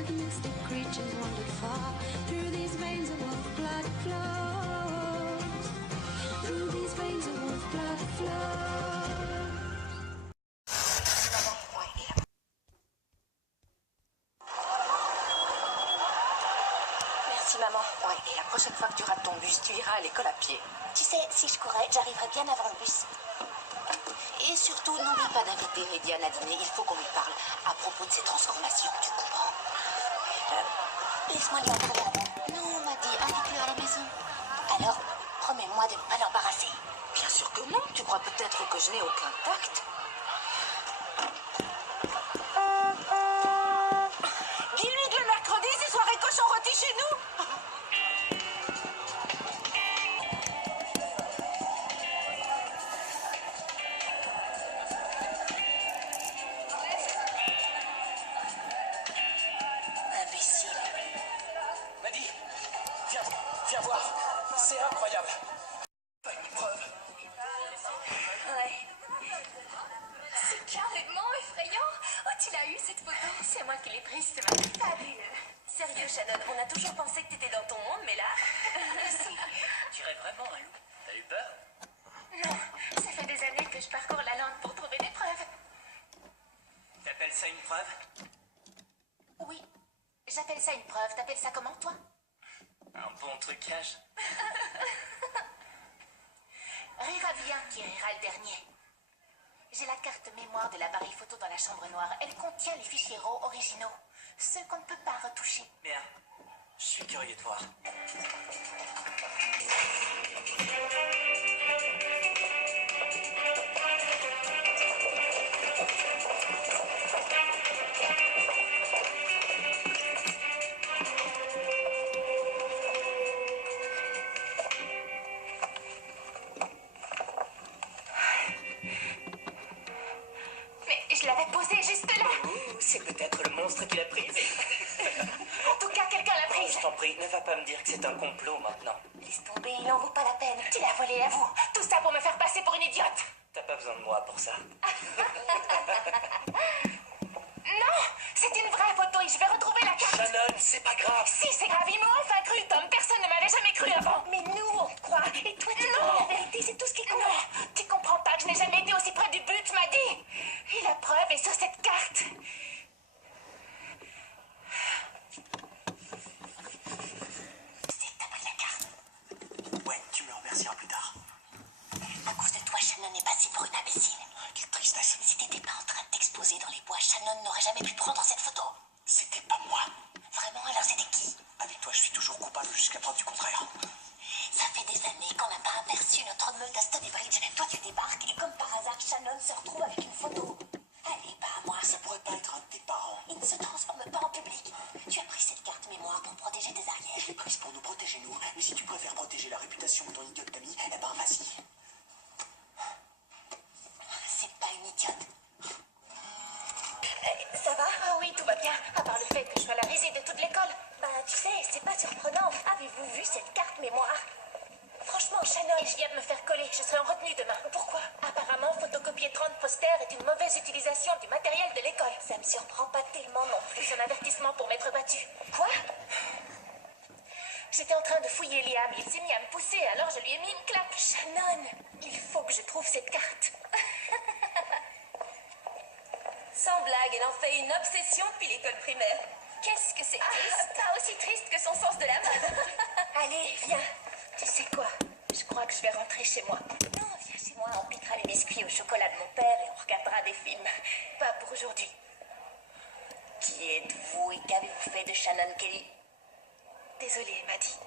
The mystic creatures wandered far. Through these veins of wolf blood flows. Through these veins of wolf blood flows. Merci maman. Ouais, et la prochaine fois que tu rates ton bus, tu iras à l'école à pied. Tu sais, si je courais, j'arriverais bien avant le bus. Et surtout, n'oublie pas d'inviter Médiane à dîner. Il faut qu'on lui parle à propos de ses transformations, tu comprends? Laisse-moi lui en parler avant. Non, on m'a dit invite-le à la maison. Alors, promets-moi de ne pas l'embarrasser. Bien sûr que non. Tu crois peut-être que je n'ai aucun tact? Dis-lui que le mercredi, c'est soirée cochon rôti chez nous. Imbécile. Maddy, viens voir. C'est incroyable. Pas une preuve. Ouais. C'est carrément effrayant. Oh, tu l'as eu cette photo? C'est moi qui l'ai prise ce matin. Fabuleux. Sérieux, Shannon, on a toujours pensé que t'étais dans ton monde, mais là... Tu rêves vraiment, Malou? T'as eu peur? Non, ça fait des années que je parcours la langue pour trouver des preuves. T'appelles ça une preuve? Oui, j'appelle ça une preuve. T'appelles ça comment, toi? Un bon trucage. Rira bien qui rira le dernier. J'ai la carte mémoire de l'appareil photo dans la chambre noire. Elle contient les fichiers RAW originaux, ceux qu'on ne peut pas retoucher. Bien. Je suis curieux de voir. Mais je l'avais posée juste là. Ouh, c'est peut-être le monstre qui l'a prise. En tout cas, quelqu'un l'a prise. Je t'en prie, ne va pas me dire que c'est un complot maintenant. Laisse tomber, il en vaut pas la peine. Tu l'as volée à vous. Tout ça pour me faire passer pour une idiote. T'as pas besoin de moi pour ça. Non, c'est une vraie photo et je vais retrouver la carte. Shannon, c'est pas grave. Si, c'est grave, ils m'ont enfin cru, Tom. Personne ne m'avait jamais cru avant. Mais nous, on te croit. Et toi, tu connais la vérité, c'est tout ce qui compte. Non, tu comprends pas que je n'ai jamais été aussi près du but, tu m'as dit. Et la preuve est sur cette carte. C'est t'as pris la carte. Ouais, tu me remercieras plus tard. À cause de toi, Shannon est passée pour une imbécile. Quelle tristesse. Si t'étais pas en train de t'exposer dans les bois, Shannon n'aurait jamais pu prendre cette photo. C'était pas moi. Vraiment, alors c'était qui? Avec toi, je suis toujours coupable jusqu'à preuve du contraire. Ça fait des années qu'on n'a pas aperçu notre meute à Stonybridge. Toi, tu débarques et comme par hasard, Shannon se retrouve avec une photo. Allez, pas à moi. Ça pourrait pas être un de tes parents. Il ne se transforme pas en public. Tu as pris cette carte mémoire pour protéger tes Je arrières. l'ai prise pour nous protéger, nous. Mais si tu préfères protéger la réputation de ton idiote d'ami, eh ben vas-y. C'est pas une idiote. Ça va? Ah oui, tout va bien. À part le fait que je sois la risée de toute l'école. Bah, tu sais, c'est pas surprenant. Avez-vous vu cette carte mémoire? Franchement, Shannon, je viens de me faire coller. Je serai en retenue demain. Pourquoi? Apparemment, photocopier 30 posters est une mauvaise utilisation du matériel de l'école. Ça me surprend pas tellement non plus. C'est un avertissement pour m'être battue. Quoi? J'étais en train de fouiller Liam. Il s'est mis à me pousser, alors je lui ai mis une claque. Shannon, il faut que je trouve cette carte. Sans blague, elle en fait une obsession depuis l'école primaire. Qu'est-ce que c'est triste? Pas aussi triste que son sens de la mode. Allez, viens. Tu sais quoi? Je crois que je vais rentrer chez moi. Non, viens chez moi, on piquera les biscuits au chocolat de mon père et on regardera des films. Pas pour aujourd'hui. Qui êtes-vous et qu'avez-vous fait de Shannon Kelly? Désolée, Maddie.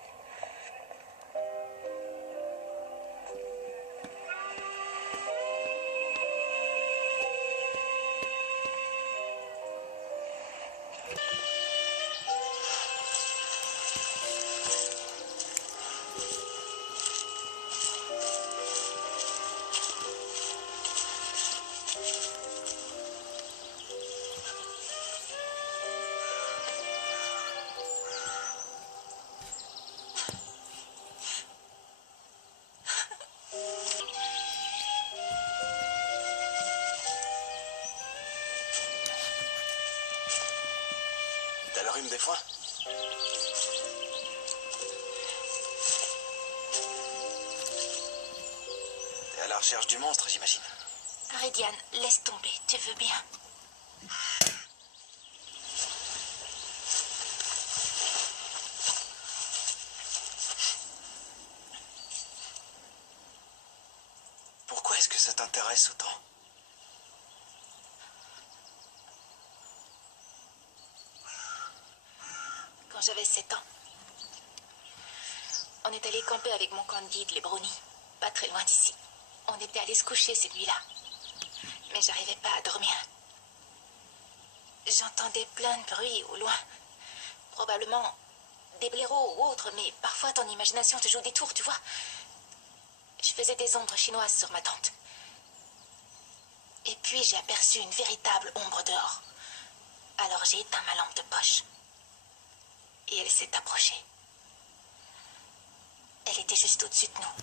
rhume des foins. T'es à la recherche du monstre, j'imagine. Rédiane, laisse tomber, tu veux bien. Pourquoi est-ce que ça t'intéresse autant? Quand j'avais 7 ans, on est allé camper avec mon candide, les brownies, pas très loin d'ici. On était allé se coucher cette nuit-là, mais j'arrivais pas à dormir. J'entendais plein de bruits au loin, probablement des blaireaux ou autres, mais parfois ton imagination te joue des tours, tu vois. Je faisais des ombres chinoises sur ma tente. Et puis j'ai aperçu une véritable ombre dehors. Alors j'ai éteint ma lampe de poche. Et elle s'est approchée. Elle était juste au-dessus de nous.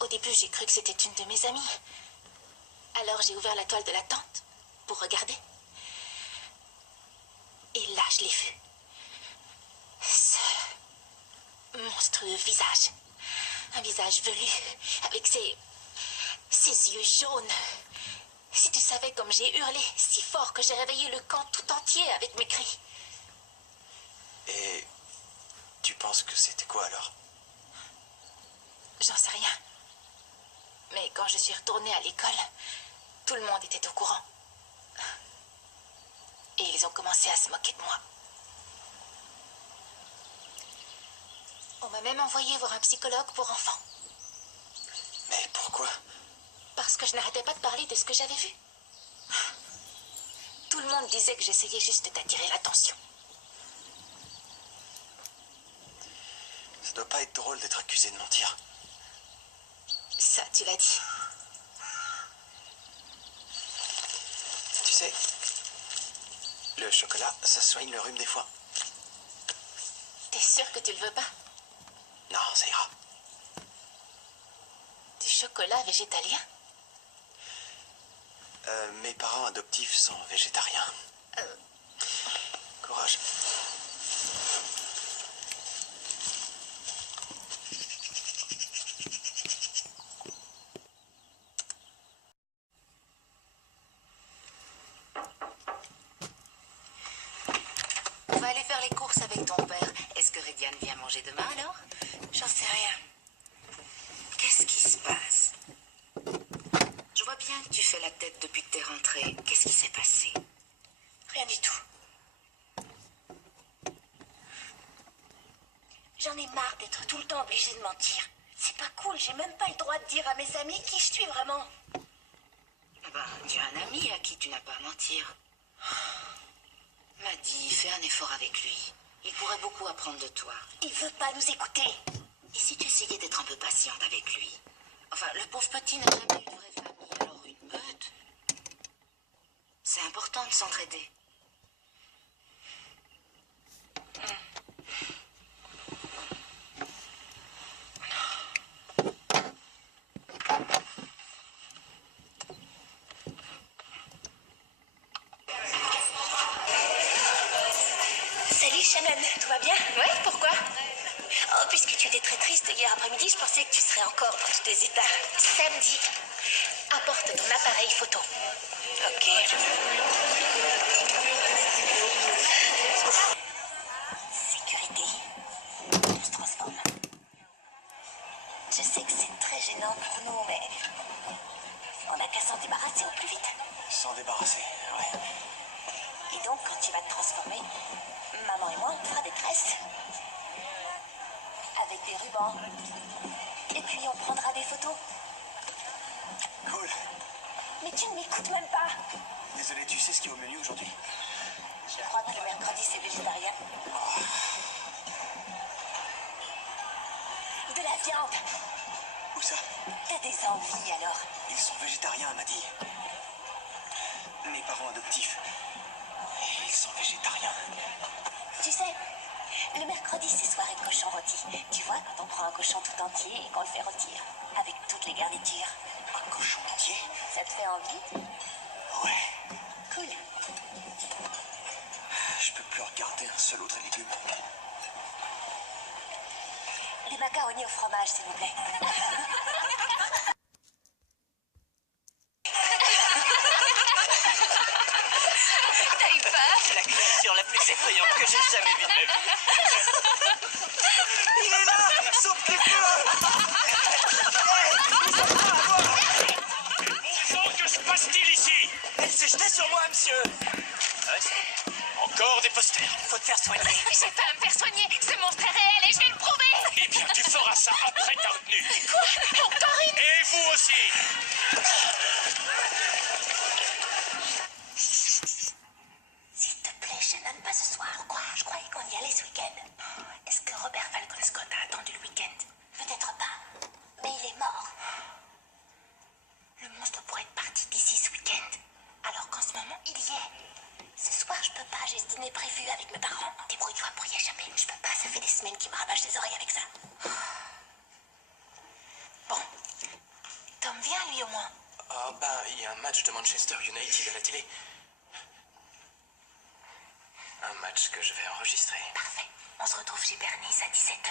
Au début, j'ai cru que c'était une de mes amies. Alors j'ai ouvert la toile de la tente pour regarder. Et là, je l'ai vue. Ce monstrueux visage. Un visage velu, avec ses yeux jaunes. Si tu savais comme j'ai hurlé si fort que j'ai réveillé le camp tout entier avec mes cris. Et tu penses que c'était quoi alors? J'en sais rien. Mais quand je suis retournée à l'école, tout le monde était au courant. Et ils ont commencé à se moquer de moi. On m'a même envoyé voir un psychologue pour enfants. Mais pourquoi? Parce que je n'arrêtais pas de parler de ce que j'avais vu. Tout le monde disait que j'essayais juste d'attirer l'attention. Ça doit pas être drôle d'être accusé de mentir. Ça, tu l'as dit. Tu sais, le chocolat, ça soigne le rhume des foins. T'es sûr que tu le veux pas? Non, ça ira. Du chocolat végétalien? Mes parents adoptifs sont végétariens. Courage. On va aller faire les courses avec ton père. Est-ce que Rédiane vient manger demain alors? J'en sais rien. Qu'est-ce qui se passe? Je vois bien que tu fais la tête depuis que t'es rentrée. Qu'est-ce qui s'est passé? Rien du tout. J'en ai marre d'être tout le temps obligée de mentir. C'est pas cool, j'ai même pas le droit de dire à mes amis qui je suis vraiment. Ah bah, tu as un ami à qui tu n'as pas à mentir. M'a dit, fais un effort avec lui. Il pourrait beaucoup apprendre de toi. Il veut pas nous écouter. Et si tu essayais d'être un peu patiente avec lui? Enfin, le pauvre petit n'a jamais eu de vraie famille, alors une meute. C'est important de s'entraider. Salut Shannon, tout va bien? Ouais, pourquoi? Oh, puisque tu étais très triste hier après-midi, je pensais que tu serais encore dans tous tes états. Samedi, apporte ton appareil photo. Ok. Sécurité. Tout se transforme. Je sais que c'est très gênant pour nous, mais on n'a qu'à s'en débarrasser au plus vite. S'en débarrasser, ouais. Et donc, quand tu vas te transformer, maman et moi, on te fera des tresses. Avec des rubans. Et puis, on prendra des photos. Cool. Mais tu ne m'écoutes même pas. Désolé, tu sais ce qu'il y a au menu aujourd'hui? Je crois que le mercredi, c'est végétarien. De la viande. Où ça? T'as des envies, alors? Ils sont végétariens, elle m'a dit. Mes parents adoptifs, ils sont végétariens. Tu sais, le mercredi, c'est soirée cochon rôti. Tu vois, quand on prend un cochon tout entier et qu'on le fait rôtir, avec toutes les garnitures. Un cochon entier? Ça te fait envie? Ouais. Cool. peux regarder un seul autre légume? Des macaronis au fromage, s'il vous plaît. T'as eu peur? C'est la créature la plus effrayante que j'ai jamais vue de ma vie. Il est là! Sauf qu'il Bonjour, que se passe-t-il ici? Elle s'est jetée sur moi, monsieur! Encore des posters. Faut te faire soigner. J'ai pas à me faire soigner. Ce monstre est réel et je vais le prouver. Eh bien, tu feras ça après ta retenue. Quoi? Encore une? Et vous aussi. S'il te plaît, Shannon, pas ce soir. Pourquoi? Je croyais qu'on y allait ce week-end. Est-ce que Robert Falcon Scott a attendu le week-end? Peut-être pas. Mais il est mort. Le monstre pourrait être parti d'ici ce week-end. Alors qu'en ce moment, il y est. Ce soir, je peux pas. J'ai ce dîner prévu avec mes parents. Débrouille-toi pour y échapper. Je peux pas. Ça fait des semaines qu'il me rabâche les oreilles avec ça. Bon. Tom vient, lui, au moins. Ah bah, il y a un match de Manchester United à la télé. Un match que je vais enregistrer. Parfait. On se retrouve chez Bernice à 17h.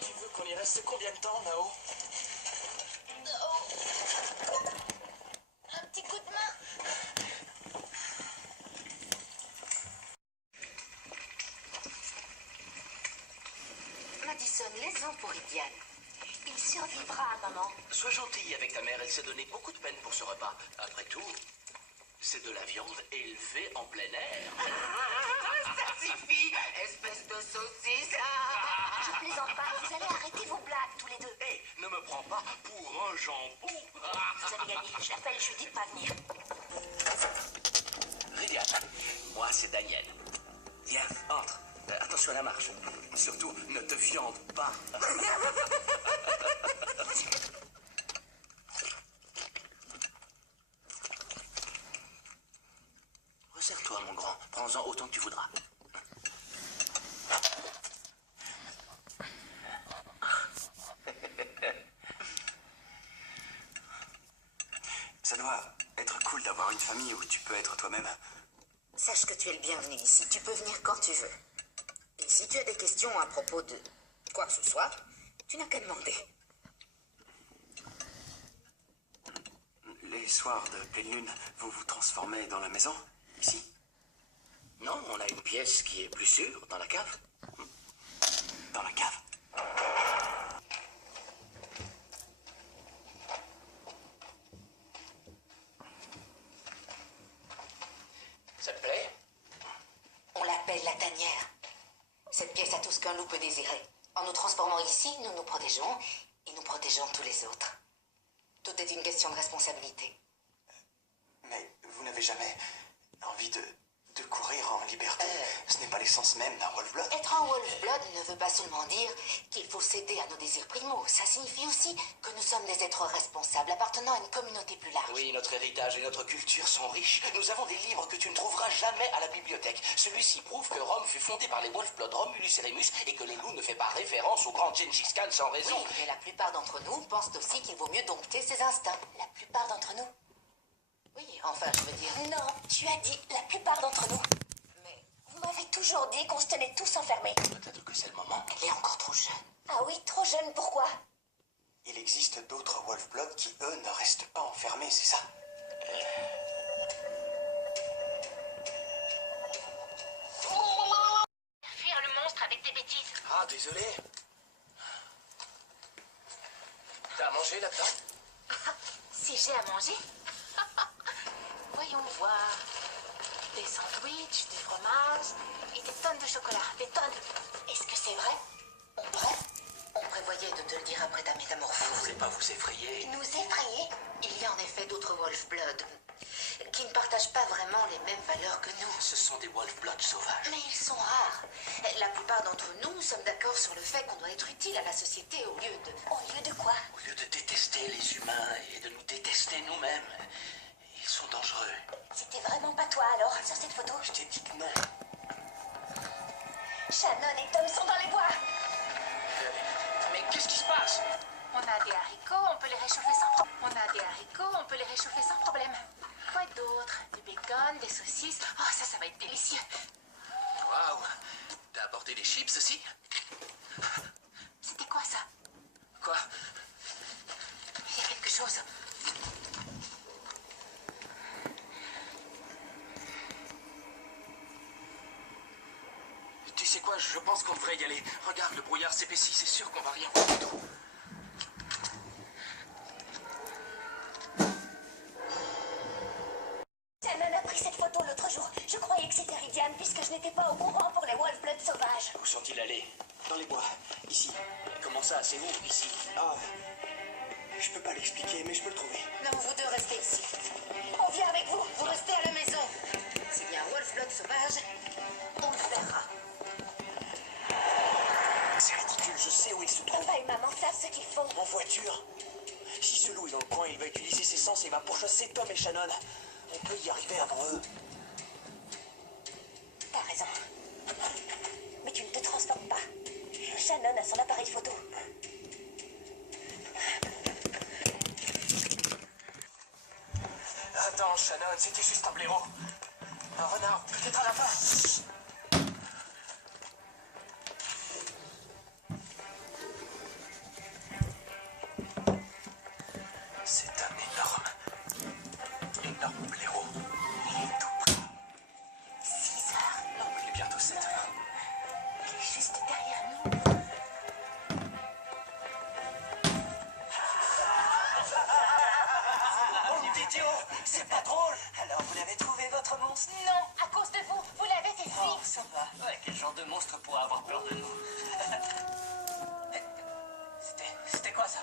Tu veux qu'on y reste combien de temps, Nao? Un petit coup de main. Madison, laisse-en pour Indiane. Il survivra, maman. Sois gentille avec ta mère, elle s'est donné beaucoup de peine pour ce repas. Après tout, c'est de la viande élevée en plein air. Ça suffit, espèce de saucisse. Je plaisante pas. Vous allez arrêter vos blagues, tous les deux. Hé, ne me prends pas pour un jambon. Vous avez gagné. Je l'appelle, je lui dis de pas venir. Lydia, moi c'est Daniel. Viens, entre. Attention à la marche. Surtout, ne te fiande pas. Resserre-toi, mon grand. Prends-en autant que tu voudras. Ça doit être cool d'avoir une famille où tu peux être toi-même. Sache que tu es le bienvenu ici. Tu peux venir quand tu veux. Et si tu as des questions à propos de quoi que ce soit, tu n'as qu'à demander. Les soirs de pleine lune, vous vous transformez dans la maison, ici? Non, on a une pièce qui est plus sûre, dans la cave. Dans la cave? Ça te plaît? On l'appelle la tanière. Cette pièce a tout ce qu'un loup peut désirer. En nous transformant ici, nous nous protégeons et nous protégeons tous les autres. Tout est une question de responsabilité. Mais vous n'avez jamais envie de courir en liberté? Ce n'est pas l'essence même d'un Wolf-Blood. Être un Wolf-Blood ne veut pas seulement dire qu'il faut céder à nos désirs primaux. Ça signifie aussi que nous sommes des êtres responsables appartenant à une communauté plus large. Oui, notre héritage et notre culture sont riches. Nous avons des livres que tu ne trouveras jamais à la bibliothèque. Celui-ci prouve que Rome fut fondée par les Wolf-Blood Romulus et Remus et que le loup ne fait pas référence au grand Gengis Khan sans raison. Oui, mais la plupart d'entre nous pensent aussi qu'il vaut mieux dompter ses instincts. La plupart d'entre nous. Oui, enfin, je veux dire... Non, tu as dit la plupart d'entre nous. Mais Vous m'avez toujours dit qu'on se tenait tous enfermés. Peut-être que c'est le moment. elle est encore trop jeune. Ah oui, trop jeune, pourquoi? Il existe d'autres Wolf-Blood qui, eux, ne restent pas enfermés, c'est ça? Fuir le monstre avec des bêtises. Ah, désolé. T'as mangé là-dedans? Si j'ai à manger? Voyons voir. Des sandwichs, du fromage et des tonnes de chocolat. Des tonnes. Est-ce que c'est vrai? On prévoyait de te le dire après ta Vous métamorphose. voulez pas vous effrayer? Nous effrayer? Il y a en effet d'autres Wolf-Blood qui ne partagent pas vraiment les mêmes valeurs que nous. Ce sont des Wolf-Blood sauvages. Mais ils sont rares. La plupart d'entre nous sommes d'accord sur le fait qu'on doit être utile à la société au lieu de... Au lieu de quoi? Au lieu de détester les humains et de nous détester nous-mêmes, ils sont dangereux. C'était vraiment pas toi alors, sur cette photo? Je t'ai dit que non. Shannon et Tom sont dans les bois. Mais qu'est-ce qui se passe? On a des haricots, on peut les réchauffer sans problème. On a des haricots, on peut les réchauffer sans problème. Quoi d'autre? Du bacon, des saucisses. Oh, ça va être délicieux. Waouh! T'as apporté des chips aussi? C'était quoi ça? Quoi? Il y a quelque chose. Tu sais quoi, je pense qu'on devrait y aller. Regarde, le brouillard s'épaissit, c'est sûr qu'on va rien voir du tout. Shannon a pris cette photo l'autre jour. Je croyais que c'était Ridian puisque je n'étais pas au courant pour les Wolf-Blood sauvages. Où sont-ils allés? Dans les bois. Ici. Comment ça, c'est où, ici? Ah, je peux pas l'expliquer, mais je peux le trouver. Non, vous deux restez ici. On vient avec vous. Vous restez à la maison. S'il y a un Wolf-Blood sauvage, on le verra. C'est ridicule, je sais où ils se trouvent. Papa et maman savent ce qu'ils font. En voiture. Si ce loup est dans le coin, il va utiliser ses sens et va pourchasser Tom et Shannon. On peut y arriver avant eux. T'as raison. Mais tu ne te transformes pas. Shannon a son appareil photo. Attends, Shannon, c'était juste un blaireau. Un renard, peut-être un lapin. C'est un énorme blaireau. Il est tout près. 6 heures. Non, mais il est bientôt 7 heures. Il est juste derrière nous. Oh, idiot! C'est pas drôle! Alors, vous l'avez trouvé, votre monstre? Non, à cause de vous, vous l'avez fait Oh, fuir. ça va. Ouais, quel genre de monstre pourrait avoir peur de nous? C'était quoi ça?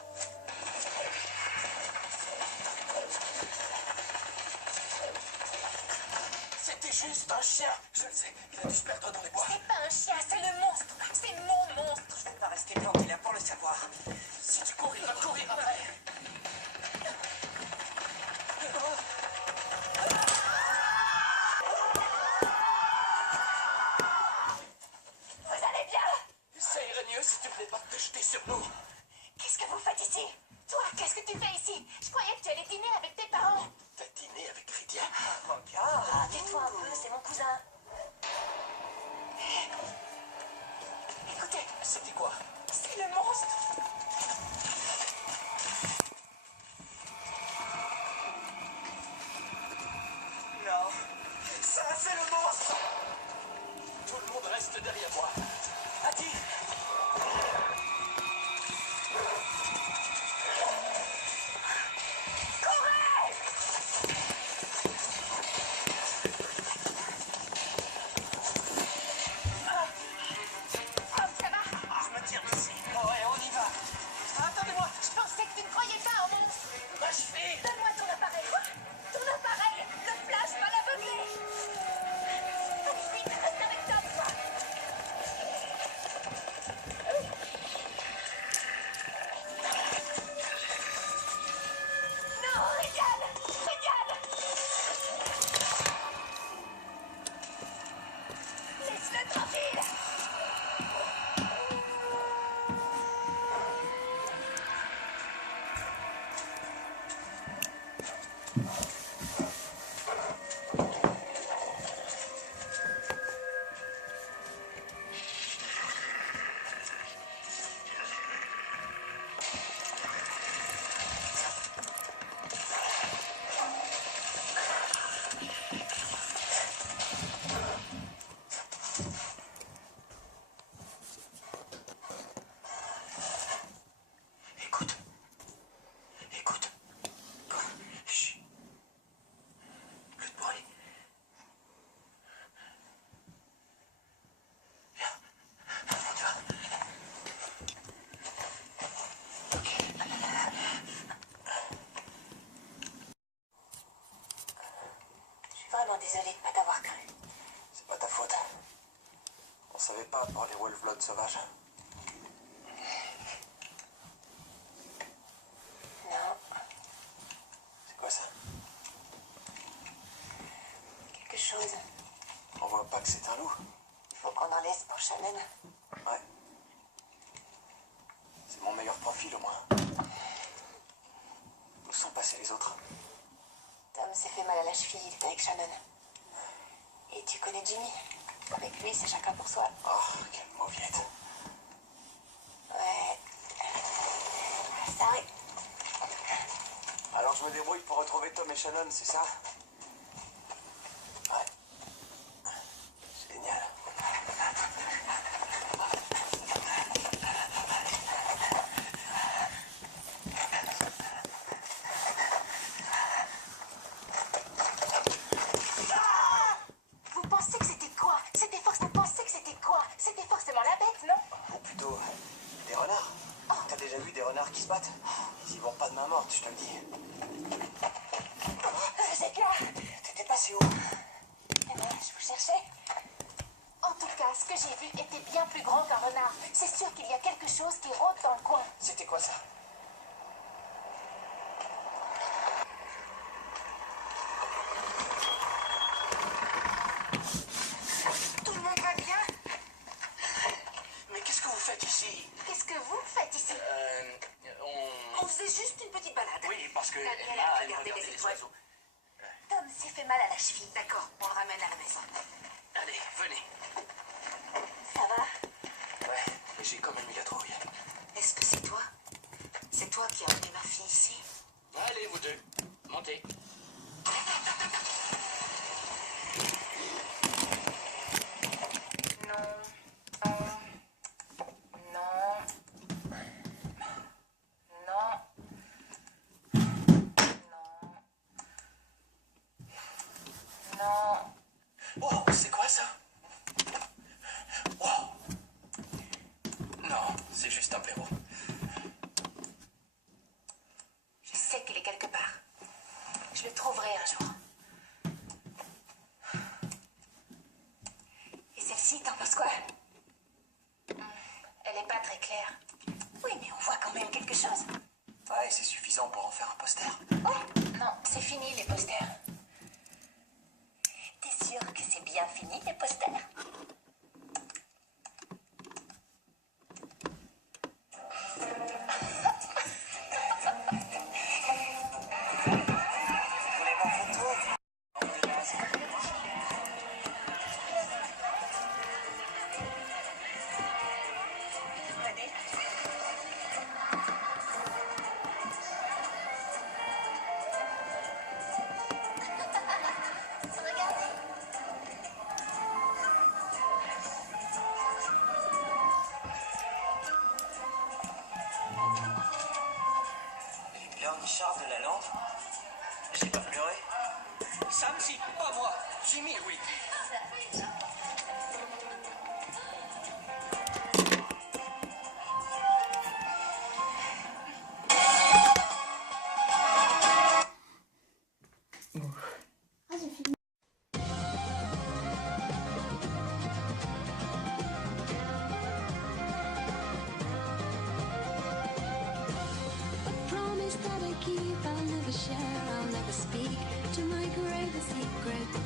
C'était juste un chien. Je le sais, il a dû se perdre dans les bois. C'est pas un chien, c'est le monstre. C'est mon monstre. Je vais pas rester planté là pour le savoir. Si tu cours, il va courir après. Vous allez bien? Ça irait mieux si tu venais pas te jeter sur nous. Qu'est-ce que vous faites ici? Toi, qu'est-ce que tu fais ici? Je croyais que tu allais dîner avec tes parents. T'as dîné avec Ridia? Regarde! Ah, tais-toi un peu, c'est mon cousin. Écoutez, c'était quoi? C'est le monstre. Non! Ça, c'est le monstre! Tout le monde reste derrière moi. Adi! Oh, ça va? Je me tire d'ici. Oh, ouais, on y va. Attendez-moi! Je pensais que tu ne croyais pas au monstre. Ma cheville! Donne-moi ton appareil. Quoi? Ton appareil? Le flash va l'aveugler. Allez, vite, reste avec Tom, toi. Non, Ridian! Ridian! Laisse-le tranquille. Écoute. Écoute. Chut. Plus de bruit. Viens. On y va. Je suis vraiment désolée de ne pas t'avoir cru. C'est pas ta faute. On savait pas pour les Wolf-Blood sauvages. Non, C'est quoi ça? quelque chose. On voit pas que c'est un loup. Il faut qu'on en laisse pour Shannon. Ouais. C'est mon meilleur profil au moins. Où sont passés les autres? Tom s'est fait mal à la cheville, il était avec Shannon. Et tu connais Jimmy? Avec lui, c'est chacun pour soi. Oh, quelle mauviette. Ouais. Ça oui. Alors je me débrouille pour retrouver Tom et Shannon, c'est ça? Ouais. Génial. Vous pensez que c'était quoi? Vous pensez que c'était quoi? C'était forcément la bête, non? Ou plutôt, des renards. T'as déjà vu des renards qui se battent? Ils y vont pas de main morte, je te le dis. Vous êtes là? T'étais passé où? Eh ben, je vous cherchais. En tout cas, ce que j'ai vu était bien plus grand qu'un renard. C'est sûr qu'il y a quelque chose qui rôde dans le coin. C'était quoi ça? Tout le monde va bien? Mais qu'est-ce que vous faites ici? Qu'est-ce que vous faites ici? On faisait juste une petite balade. Oui, parce que Daniel Emma, a elle regardé regardait les les étoiles. oiseaux. Tom s'est fait mal à la cheville. D'accord, on le ramène à la maison. Allez, venez. Ça va? Ouais, j'ai quand même eu la trouille. Est-ce que c'est toi? C'est toi qui as emmené ma fille ici? Allez, vous deux, montez. Oh, c'est quoi ça? Oh. Non, c'est juste un blaireau. Je sais qu'il est quelque part. Je le trouverai un jour. Et celle-ci, t'en penses quoi? Elle est pas très claire. Oui, mais on voit quand même quelque chose. Ouais, c'est suffisant pour en faire un poster. Oh, non, c'est fini les posters. T'es sûr que c'est bien fini les posters? Vous voulez ma photo? Charles de la lampe? J'ai pas pleuré? Sam, si, pas moi. Jimmy, oui. Promise that I keep, I'll never share, I'll never speak to my greatest secret.